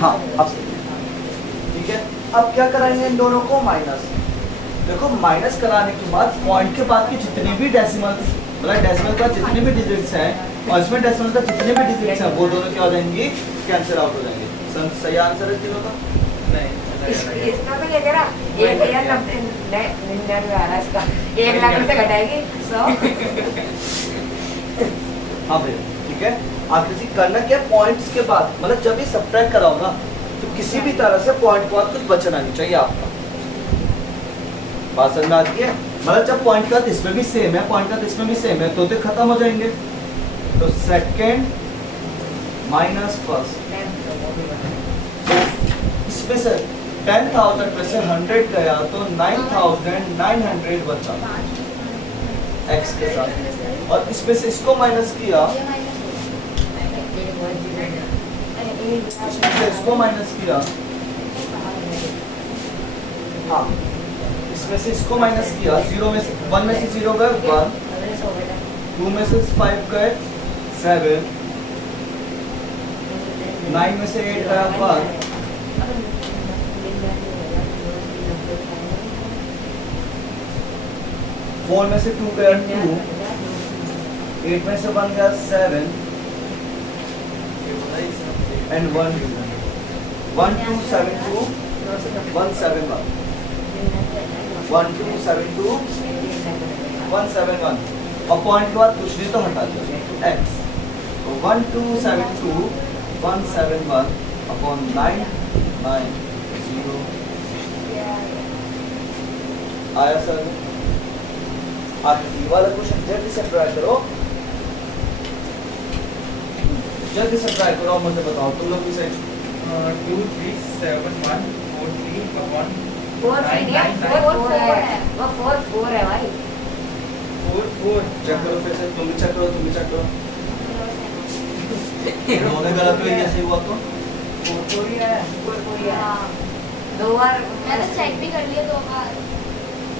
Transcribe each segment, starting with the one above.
हाँ अब ठीक है। अब क्या कराएंगे इन दोनों को माइनस। देखो माइनस कराने के बाद पॉइंट के बाद की जितनी भी डेसिमल मतलब डेसिमल का जितने भी डिजिट्स हैं और इसमें डेसिमल का जितने भी डिजिट्स हैं वो दोनों क्या हो जाएंगी, कैंसिल आउट हो जाएंगे। सही आंसर है तीनों का? इसका भी ये कह रहा 1099 आ रहा है इसका 1 लाख से घटाएगी 100। हाँ भैया ठीक है। आकृति करना क्या पॉइंट्स के बाद मतलब जब भी सब्ट्रैक्ट कराओ ना तो किसी भी तरह से पॉइंट के बाद कुछ बचना नहीं चाहिए आपका। बात समझ में आती है? मतलब जब पॉइंट का इसमें भी सेम है पॉइंट का इसमें भी सेम है तो खत्म हो जाएंगे। तो सेकंड माइनस फर्स्ट इसमें से 10,000 में से 100 गया तो 9,900 बचा x के साथ और इसमें से इसको माइनस किया इसमें से इसको माइनस किया हाँ इसमें से इसको माइनस किया 0 में से 1 में से 0 गए 1 2 में से 5 गए 7 9 में से 8 गया 1 4 में से 2 गया 2 8 में से 1 गया 7 and 1 1 2 7 2 1 7 1 1 2 7 2 1 7 1 और पॉइंट के बाद कुछ नहीं तो हटा दो x तो 1 2 7 2 1 7 1 अपॉन 9 9 0 आया सर? आखिरी वाला क्वेश्चन जल्दी से ट्राई करो, जल्दी से ट्राई करो मुझे बताओ तुम लोग भी सही। 2 3 7 1 4 3 1 4 है भाई 4 चेक करो फिर से तुम भी चेक करो तुम भी चेक करो दोनों गलत हुई ऐसे हुआ तो 4 ही है हाँ 2 बार मैंने चेक भी कर लिया 2 बार।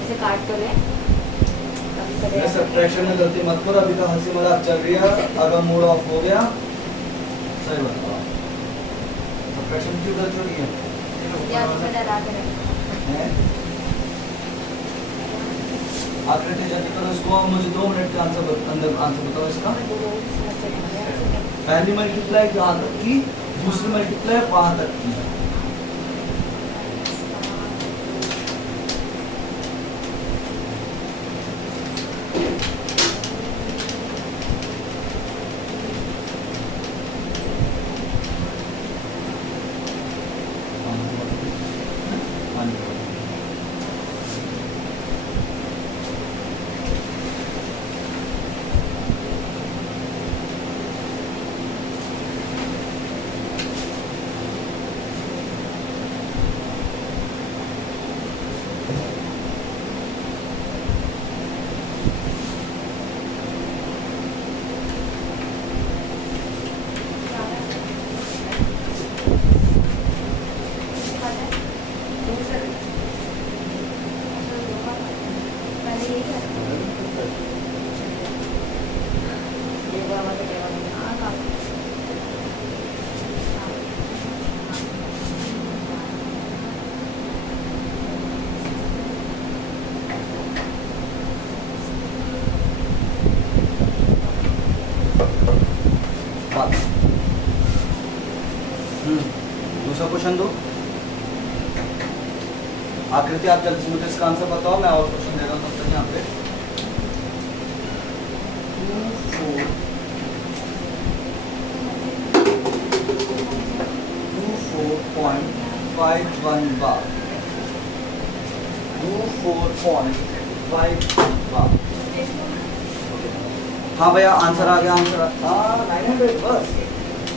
इसे काट तो ले मैं सब्ट्रैक्शन में गलती मत करो, अभी तो हंसी मजाक चल रही है, अगर मूड ऑफ हो गया सही बताओ सब्ट्रैक्शन क्यों गलत हो रही है? या तो डरा के रखा। आखिरी जल्दी करो इसको, मुझे 2 मिनट के अंदर आंसर बताओ इसका। पहली मल्टीप्लाई यहाँ तक की, दूसरी मल्टीप्लाई वहां तक की। दूसरा क्वेश्चन दो। आकृति आप जल्दी से मुझे इसका आंसर बताओ, मैं और क्वेश्चन दे रहा हूँ तब तक यहाँ पे। 24.51 बार 24.51 बार। हाँ भैया आंसर आ गया, आंसर हाँ 900 बस।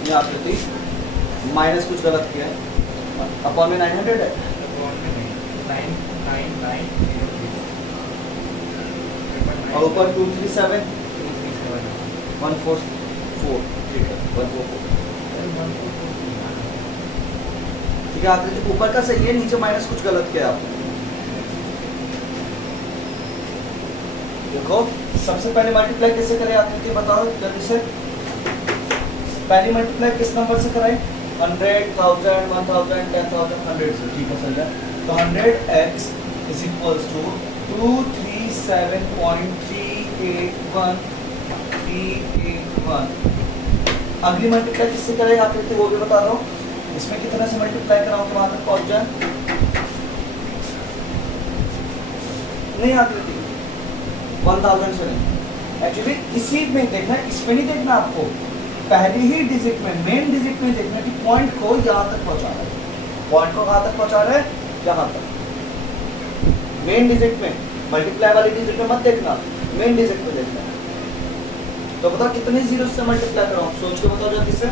ये आकृति माइनस कुछ गलत किया है, अपॉन में 900 है 99903 और ऊपर 237 144 ठीक है 144 ठीक है। आकृति ऊपर का सही है, नीचे माइनस कुछ गलत किया आपने। देखो सबसे पहले मल्टीप्लाई कैसे करें आकृति बताओ जल्दी से। पहली मल्टीप्लाई किस नंबर से कराएं? 100, 1000, 1000, 10,000, 100 से ठीक है सर। तो 100x इज इक्वल्स टू 237.381 अगली मल्टीप्लाई किससे करें आकृति वो भी बता दो। इसमें कितने से मल्टीप्लाई कराऊं तो वहां तक पहुंच जाए नहीं आकृति 1000 से नहीं। एक्चुअली इसी में देखना, इसमें नहीं देखना आपको, पहली ही डिजिट में मेन डिजिट में देखना कि पॉइंट को यहाँ तक पहुंचाना है। पॉइंट को कहाँ तक पहुंचाना है? यहाँ तक मेन डिजिट में। मल्टीप्लाई वाली डिजिट में मत देखना, मेन डिजिट में देखना। तो बताओ कितने जीरो से मल्टीप्लाई कराऊं, सोच के बताओ जल्दी से।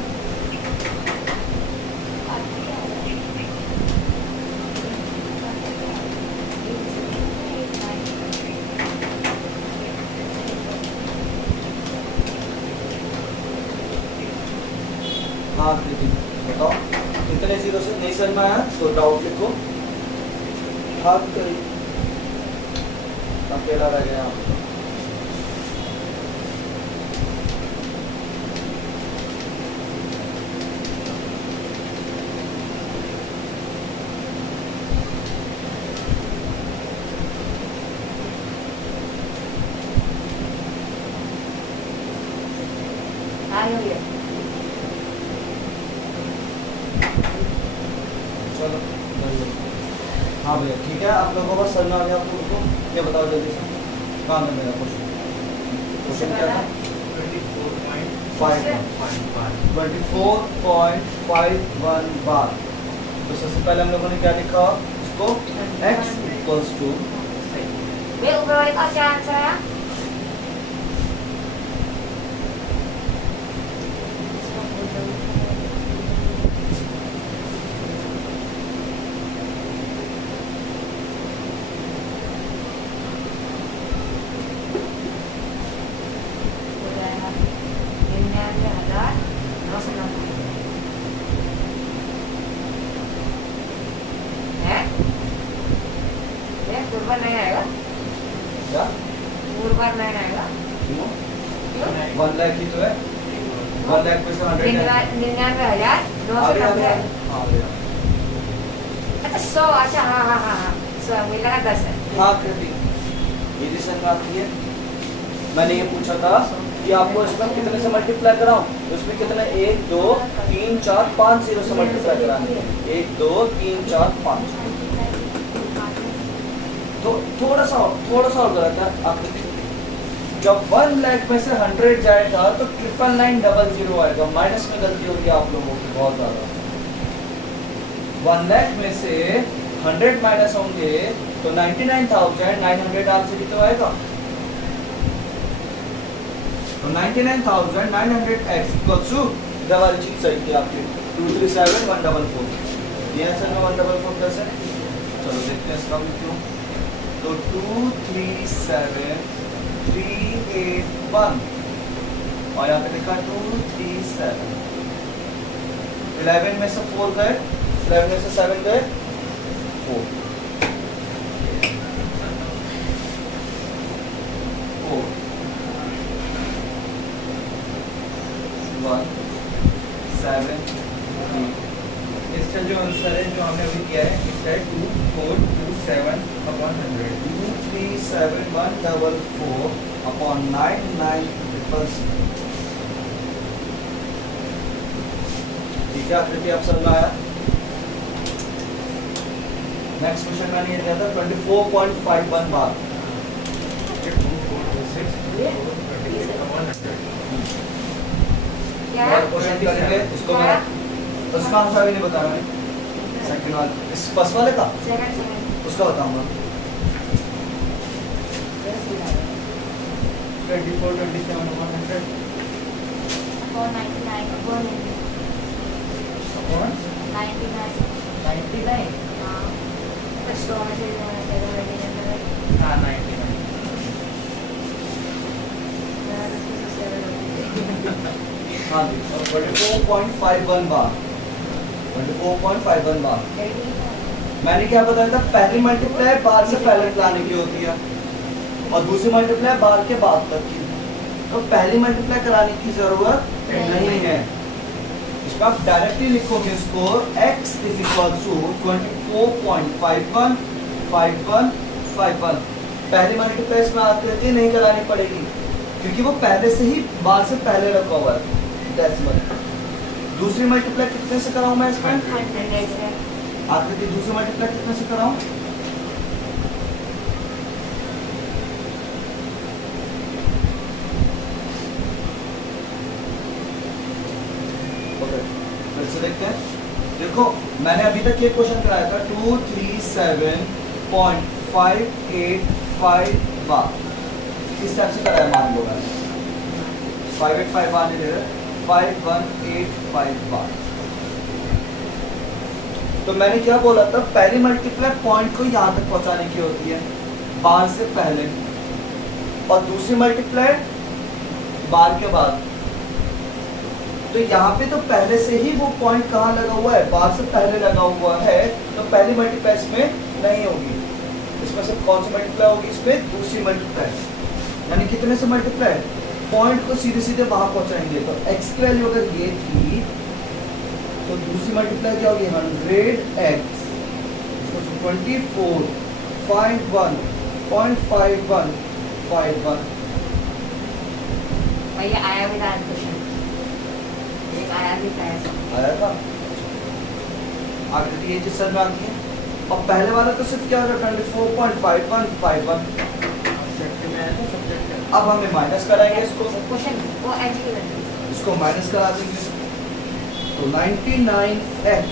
हाँ कृति बताओ कितने जीरो से, नहीं समझ में आया तो डाउट लिखो। हाँ करी अकेला रह गया आप। चलो हाँ भैया ठीक है, आप लोगों को समझ में आ गया आपको। रुको ये बताओ जल्दी से कहाँ है मेरा क्वेश्चन। क्वेश्चन क्या था? 24.51 बार। तो सबसे पहले हम लोगों ने क्या लिखा इसको, x इक्वल्स टू वे ऊपर वाले का क्या आंसर आया? नहीं आएगा, क्या गुरुवार नहीं आएगा। क्यों? क्यों? 1 लाख ही तो है, 1 लाख में से 100 है। 99,990। हाँ भैया अच्छा 100, अच्छा हाँ हाँ हाँ हाँ 100 मिला 10 है। हाँ कृति ये भी सर आती है। मैंने ये पूछा था कि आपको इसमें कितने से मल्टीप्लाई कराऊं, तो इसमें कितने 1 2 3 4 5 जीरो से मल्टीप्लाई कराने हैं। 1 2 3 4 5। तो थोड़ा सा और गलत है आकृति। जब 1 लाख में से 100 जाएगा तो 99900 आएगा। माइनस में गलती होगी आप लोगों की बहुत ज्यादा। 1 लाख में से 100 माइनस होंगे तो 99,900 आंसर ही तो आएगा। तो 99,900x इक्वल्स टू वाली चीज सही थी आपकी 237,144। ये आंसर में 144 कैसे? चलो देखते हैं इसका भी क्यों। तो 237,381 और यहाँ पे लिखा 237। 11 में से 4 गए, 11 में से 7 गए 4 1 7 3। इसका जो आंसर है जो हमने अभी किया है इसका है 2427/100। 237,144/9966। ठीक है आकृति आप समझ में आया। नेक्स्ट क्वेश्चन मैंने ये दिया था 24.51 बार। 2426/100। क्या? और क्वेश्चन करेंगे इसको मैं उसका आंसर भी नहीं बताया मैंने। सेकंड वाला इस फर्स्ट वाले का सेकंड उसका बताऊंगा। 2427/100 99 99। हाँ 99। हाँ जी और 24.51 बार। 24.51 बार। मैंने क्या बताया था, पहली मल्टीप्लाई बार से पहले लाने की होती है और दूसरी मल्टीप्लाई बार के बाद तक की। तो पहली मल्टीप्लाई कराने की जरूरत नहीं है। इस तो आप डायरेक्टली लिखोगे इसको x इज इक्वल टू 24.51 पहले मल्टीप्लाई में आते रहती है, नहीं करानी पड़ेगी क्योंकि वो पहले से ही बार से पहले रखा हुआ है डेसिमल। दूसरी मल्टीप्लाई कितने से कराऊं मैं इसमें? 100 से। आकृति दूसरी मल्टीप्लाई कितने से कराऊं? फिर से देखते हैं। देखो मैंने अभी तक ये क्वेश्चन कराया था 237.585 बार किस टाइप से कराया मान लो मैंने 585 बार नहीं दे रहे 5185 बार। तो मैंने क्या बोला था पहली मल्टीप्लाई पॉइंट को यहाँ तक पहुंचाने की होती है बार से पहले और दूसरी मल्टीप्लाई बार के बाद। तो यहाँ पे तो पहले से ही वो पॉइंट कहाँ लगा हुआ है बार से पहले लगा हुआ है तो पहली मल्टीप्लाई इसमें नहीं होगी। इसमें से कौन सी मल्टीप्लाई होगी? इसमें दूसरी मल्टीप्लाई यानी कितने से मल्टीप्लाई पॉइंट को सीधे सीधे वहां पहुंचाएंगे। तो x की वैल्यू अगर ये थी तो दूसरी मल्टीप्लाई क्या होगी 100x 24.51 भैया आया भी था क्वेश्चन, एक आया भी था ऐसा। आया था आकृति ये चीज समझ में आती है। और पहले वाला तो सिर्फ क्या होगा 24.51 अब हमें माइनस कराएंगे इसको क्वेश्चन वो ऐसे ही करते हैं। इसको माइनस करा देंगे तो 99x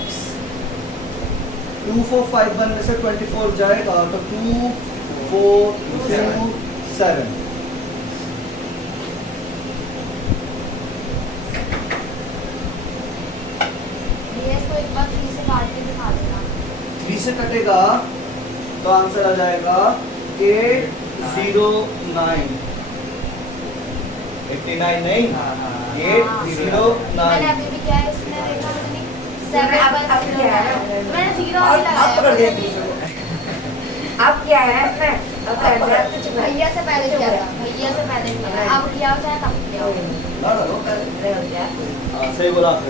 2451 में से 24 जाएगा तो 2427 ये इसको एक बार 3 से काट के दिखा देना। 3 से कटेगा तो आंसर आ जाएगा 809 89 नहीं 809 मैंने अभी भी क्या है इसमें देखा मैंने 7 अब क्या है? मैंने 0 और अभी अब पकड़ दिया लगाया। अब क्या है मैं अब कर दिया कुछ नहीं। भैया से पहले किया था, भैया से पहले किया था। अब किया हो चाहे तब किया हो। ना ना लो सही बोला आपने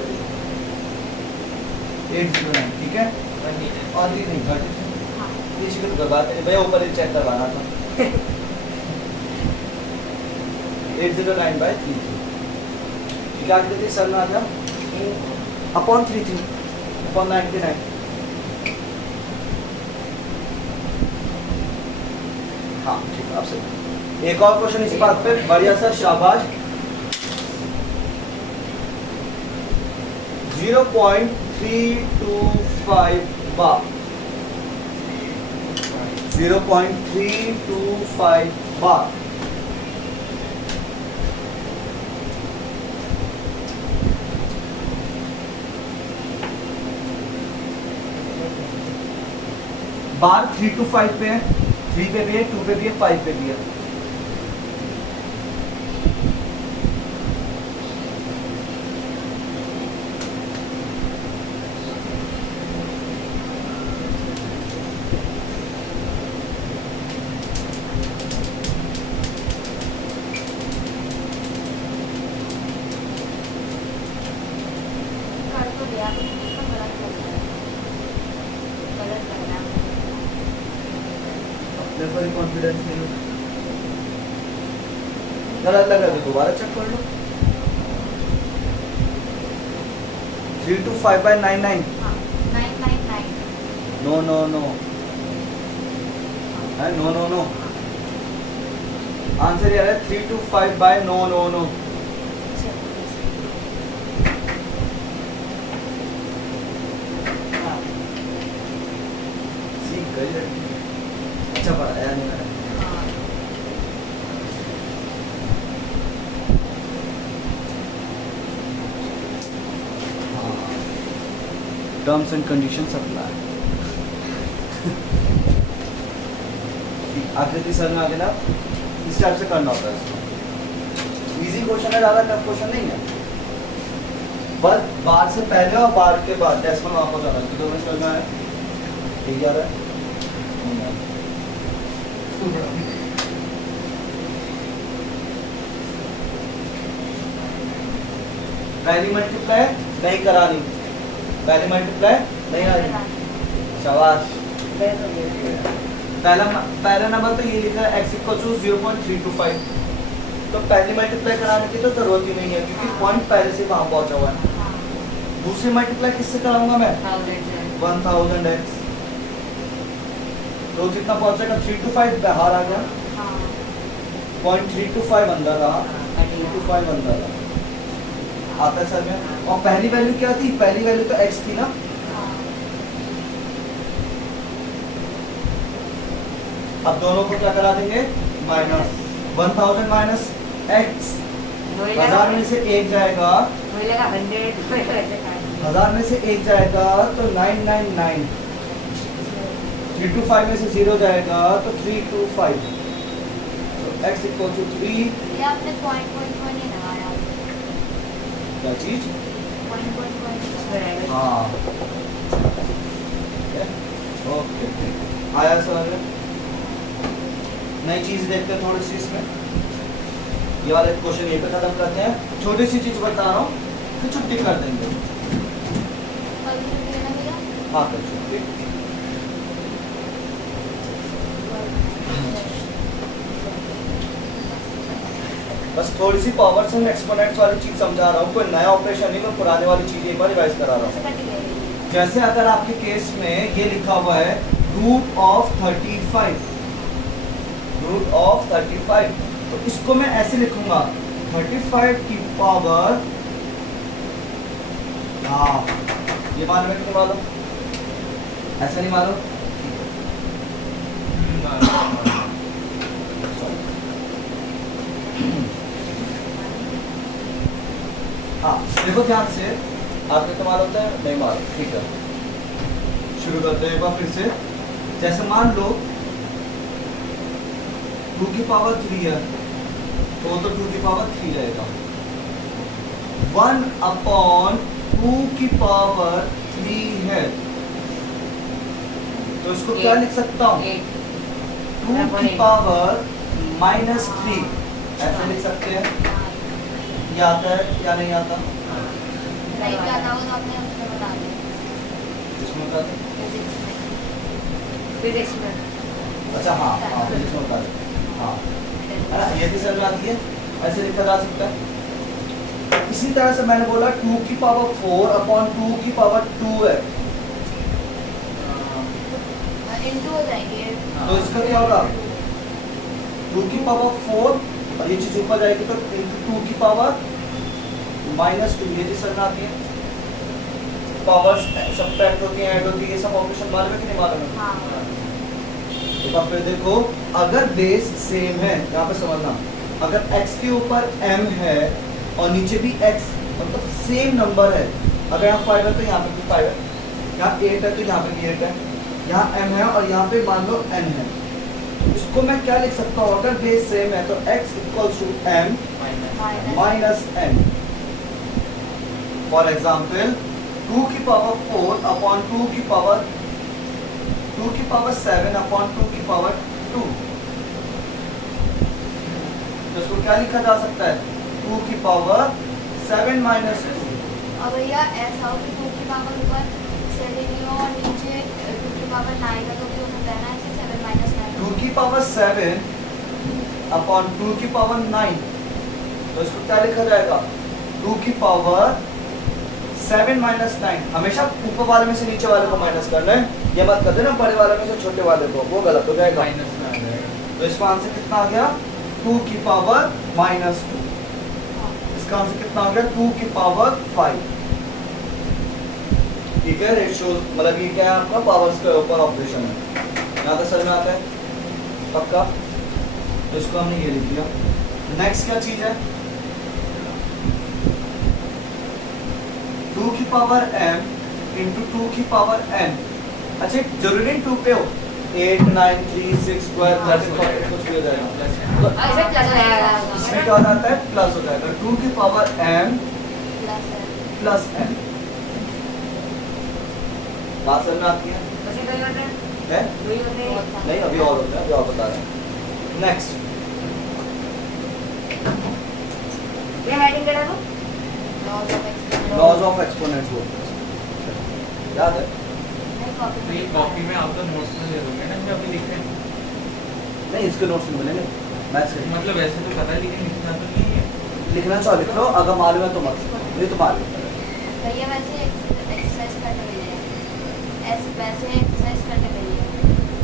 809 ठीक है और ये नहीं घट ये शिकत करवा के भैया ऊपर ही चेक करवाना था 809/3 ठीक है आगे सर में आ गया अपॉन 33 अपॉन 99 हाँ ठीक है आपसे एक और क्वेश्चन इस बात पे बढ़िया सर शाबाश 0.325 बार 0.325 बार बार 3 to 5 पे है 3 पे भी है 2 पे भी है 5 पे भी है कर तो दिया तो गलत लग रहा है। गलत लग रहा है। अपने पर ही कॉन्फिडेंस नहीं होता गलत लगा तो दोबारा चेक कर लो 325/99 हाँ 999 नो नो नो है नो नो नो आंसर ये है 325/नो नो नो सीख गई लड़की अच्छा पढ़ाया नहीं मैंने टर्म्स एंड कंडीशंस अप्लाई आकृति सर में आगे ना इस टाइप से करना होता है इजी क्वेश्चन है ज़्यादा टफ क्वेश्चन नहीं है बस बार से पहले और बार के बाद डेसिमल वापस आना तो दोनों समझ में आया ठीक है पहली मल्टीप्लाई नहीं करानी, पहले मल्टीप्लाई नहीं आनी। शाबाश। पहला नंबर तो ये लिखा है x इक्वल टू 0.325, तो पहली मल्टीप्लाई कराने की तो जरूरत ही नहीं है क्योंकि पॉइंट पहले से वहां पहुंचा हुआ है। दूसरी मल्टीप्लाई किससे कराऊंगा मैं? 1000x, तो कितना पहुंचेगा? 325 बाहर आ गया, 0.325 अंदर रहा, 325 अंदर रहा, आता है सर में। और पहली वैल्यू क्या थी? पहली वैल्यू तो x थी ना, अब दोनों को क्या करा देंगे? माइनस 1000 माइनस x, 1000 में से 1 जाएगा, 1000 में से 1 जाएगा तो 999, 325 में से 0 जाएगा तो 325, तो x इक्वल टू 3। ये आपने पॉइंट नहीं लगाया, क्या चीज? पॉइंट हाँ, ओके, आया समझ में? नई चीज देखते हैं थोड़ी सी इसमें, ये वाले क्वेश्चन ये पे खत्म करते हैं। छोटी सी चीज बता रहा हूँ, फिर छुट्टी कर देंगे। हाँ कर छुट्टी। बस थोड़ी सी पावर्स एंड एक्सपोनेंट्स वाली चीज समझा रहा हूँ, कोई नया ऑपरेशन नहीं, मैं पुराने वाली चीज एक बार रिवाइज करा रहा हूँ। जैसे अगर आपके केस में ये लिखा हुआ है रूट ऑफ 35, रूट ऑफ 35, तो इसको मैं ऐसे लिखूंगा 35 की पावर हाफ। ये मालूम है कि नहीं मालूम? ऐसा नहीं मालूम? हाँ देखो ध्यान से, आपको तो मालूम होता है, नहीं मालूम, ठीक है। शुरू करते हैं एक बार फिर से। जैसे मान लो 2 की पावर 3 है, तो 2 की पावर 3 रहेगा। 1/2 की पावर 3 है, तो इसको क्या लिख सकता हूँ? 2 की पावर -3, ऐसे लिख सकते हैं। ये आता है या नहीं आता? नहीं आता हो तो आपने उसमें बता दिया, इसमें बता दें? फिजिक्स में। अच्छा हाँ हाँ, इसमें बता दें। हाँ, ये भी समझ आती है, ऐसे लिखा जा सकता है। इसी तरह से मैंने बोला 2 की पावर 4/2 की पावर 2 है, इनटू हो जाएंगे, तो इसका क्या होगा? 2 की पावर 4 और ये चीज ऊपर जाएगी तो 2 की पावर -2, ये चीज समझ आती है। पावर्स सब्ट्रैक्ट होती हैं, ऐड होती है, ये सब ऑपरेशन मालूम है कि नहीं मालूम है? हाँ तो फिर देखो, अगर बेस सेम है, यहाँ पे समझना, अगर x के ऊपर m है और नीचे भी x, मतलब सेम नंबर है, अगर यहाँ 5 है तो यहाँ पे भी 5 है, यहाँ 8 है तो यहाँ पे भी 8 है, यहाँ m है और यहाँ पे मान लो n है, इसको मैं क्या लिख सकता हूँ? अगर बेस सेम है तो x equals to m minus n। For example 2 की पावर 4/2 की पावर 7/2 की पावर 2, तो इसको क्या लिखा जा सकता है? 2 की पावर 7 - 2। और भैया ऐसा हो कि 2 की पावर ऊपर 7 हो और नीचे 2 की पावर 9 है, तो भी हो सकता है ना ऐसे 7 - 9। 2 की पावर 7/2 की पावर 9, तो इसको क्या लिखा जाएगा? 2 की पावर 7 - 9। हमेशा ऊपर वाले में से नीचे वाले को माइनस करना है, ये मत कर देना बड़े वाले में से छोटे वाले को, वो गलत हो जाएगा। माइनस में आ जाएगा। तो इसका आंसर कितना आ गया? 2 की पावर -2। इसका आंसर कितना आ गया? 2 की पावर 5। ठीक है, रेशियो मतलब ये क्या है आपका? पावर्स के ऊपर ऑपरेशन है। यहाँ तक समझ में आता है पक्का? तो इसको हमने ये लिख दिया। नेक्स्ट क्या चीज है? 2 की पावर m इंटू 2 की पावर n। अच्छा जरूरी 2 पे हो, 8 9 3 6 12 13 14 कुछ भी हो जाएगा, तो ऐसे प्लस रहेगा। इसमें क्या हो जाता है? प्लस हो जाएगा। 2 की पावर m प्लस n। बात समझ में आती है? बस इतना ही होता है। है? दो ही होते हैं। नहीं अभी और होता है, अभी और बता रहे हैं। नेक्स्ट ये हेडिंग करा दो। लॉज ऑफ एक्सपोनेंट्स बोलते हैं, याद है? तो ये कॉपी में आप तो नोट्स में दे दोगे ना जो अभी लिखे हैं? नहीं, इसके नोट्स में मिलेंगे मैथ्स के। मतलब वैसे तो पता है लेकिन लिखना तो नहीं है। लिखना चाहो लिख लो, अगर मालूम है तो मत, नहीं तो मालूम है। भैया वैसे एक्सरसाइज करने गई है, ऐसे वैसे एक्सरसाइज करने गई है।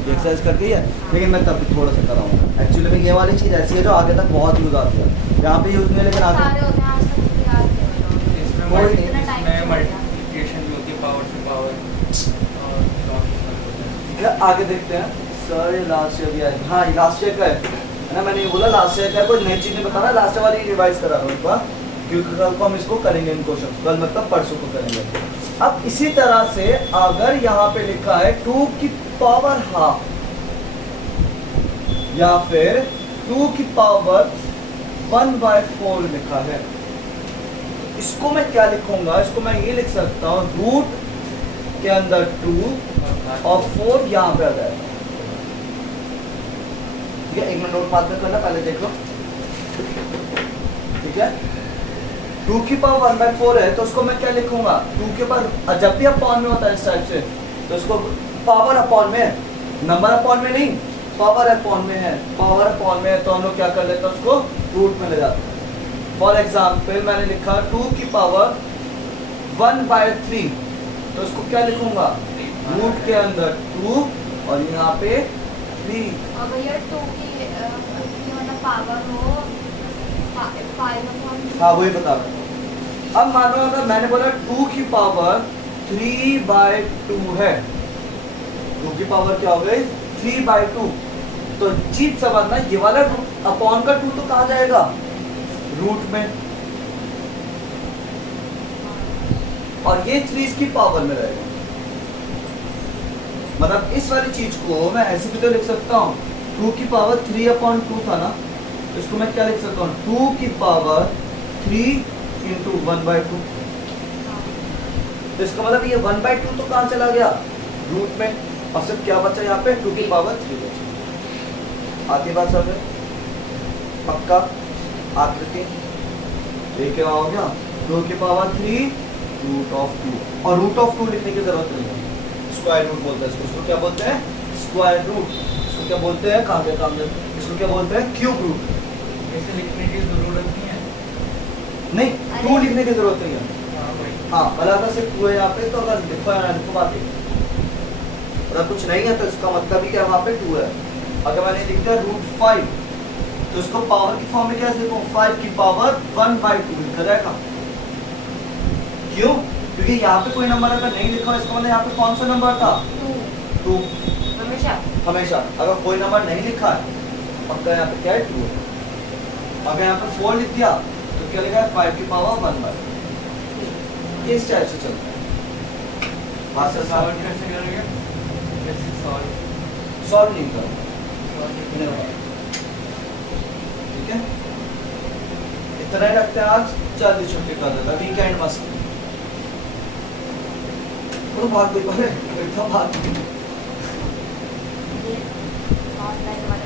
एक्सरसाइज कर गई है, लेकिन मैं तब भी थोड़ा सा कराऊंगा। एक्चुअली में ये वाली चीज़ ऐसी है जो आगे तक बहुत यूज आती है, यहाँ पे यूज नहीं है लेकिन सारे आगे होते हैं, आज तक मुझे याद नहीं है मैंने। इसमें कोई नहीं। इतना टाइम इसमें चल गया। मल्टीप्लिकेशन भी होती है, पावर से पावर और लॉग से लॉग होता है। ठीक है, आगे देखते हैं। सर ये लास्ट ईयर भी आए, हाँ ये लास्ट ईयर का है ना, मैंने ये बोला लास्ट ईयर का है, कोई नई चीज़ नहीं बताना, लास्ट वाली रिवाइज करा रहा हूँ एक बार, क्योंकि कल को हम इसको करेंगे इन क्वेश्चन, कल मतलब परसों को करेंगे। अब इसी तरह से अगर यहाँ पे लिखा है 2 की पावर हाफ या फिर 2 की पावर 1/4 लिखा है, इसको मैं क्या लिखूंगा? इसको मैं ये लिख सकता हूँ रूट के अंदर 2 और 4 यहाँ पे आ जाएगा। ठीक है, एक मिनट नोट बाद में करना, पहले देख लो। ठीक है, 2 की पावर 1/4 है तो उसको मैं क्या लिखूंगा? 2 के पावर, जब भी अपॉन में होता है इस टाइप से तो उसको पावर अपॉन में, नंबर अपॉन में नहीं, पावर अपॉन में है, पावर अपॉन में है तो हम लोग क्या कर लेते हैं उसको रूट में ले जाते हैं। फॉर एग्जाम्पल मैंने लिखा 2 की पावर 1/3 तो उसको क्या लिखूंगा? रूट के अंदर 2 और यहाँ पे 3। और भैया 2 की मतलब पावर हो 5/, हाँ वही बता रहा हूँ। अब मानो अगर मैंने बोला 2 की पावर 3/2 है, 2 की पावर क्या हो गई? 3/2, तो चीज समझना, ये वाला अपॉन का 2 तो कहाँ जाएगा? रूट में, और ये 3 इसकी पावर में रहेगा। मतलब इस वाली चीज को मैं ऐसे भी तो लिख सकता हूँ, 2 की पावर 3/2 था ना, इसको मैं क्या लिख सकता हूँ? 2 की पावर 3 × 1/2। तो इसका मतलब ये 1/2 तो कहाँ चला गया? रूट में, और सिर्फ क्या बचा यहाँ पे? 2 की पावर 3 बचा। आती बात समझ? पक्का? आकृति ये क्या हो गया? 2 की पावर 3 √2, और √2 लिखने की जरूरत नहीं है, स्क्वायर रूट बोलते हैं इसको क्या बोलते हैं? Square root. इसको क्या बोलते हैं? कहाँ पे काम देते हैं? इसको क्या बोलते हैं? Cube root. ऐसे लिखने की जरूरत नहीं है। नहीं, 2 लिखने की जरूरत नहीं है। हाँ वही। हाँ, भला अगर सिर्फ 2 है यहाँ पे तो अगर लिखो या ना लिखो बात है, अगर कुछ नहीं है तो इसका मतलब ही क्या वहाँ पे 2 है। अगर मैंने लिख दिया √5 तो इसको पावर की फॉर्म में कैसे लिखूँ? 5 की पावर 1/2 लिखा जाएगा। क्यों? क्योंकि यहाँ पे कोई नंबर अगर नहीं लिखा, इसका मतलब यहाँ पे कौन सा नंबर था? 2। हमेशा हमेशा अगर कोई नंबर नहीं लिखा है पक्का यहाँ पे क्या है? 2 है। अगर यहाँ पे 4 लिख दिया तो क्या लिखा है? 5 की पावर 1/2। इस टाइप से चलता है। बात से सॉल्व कैसे करोगे? कैसे सॉल्व? सॉल्व नहीं कर, ठीक है, इतना ही रखते हैं आज, जल्दी छुट्टी कर देता, वीकेंड मस्त। तो बात कोई बात है, एकदम बात ऑनलाइन वाले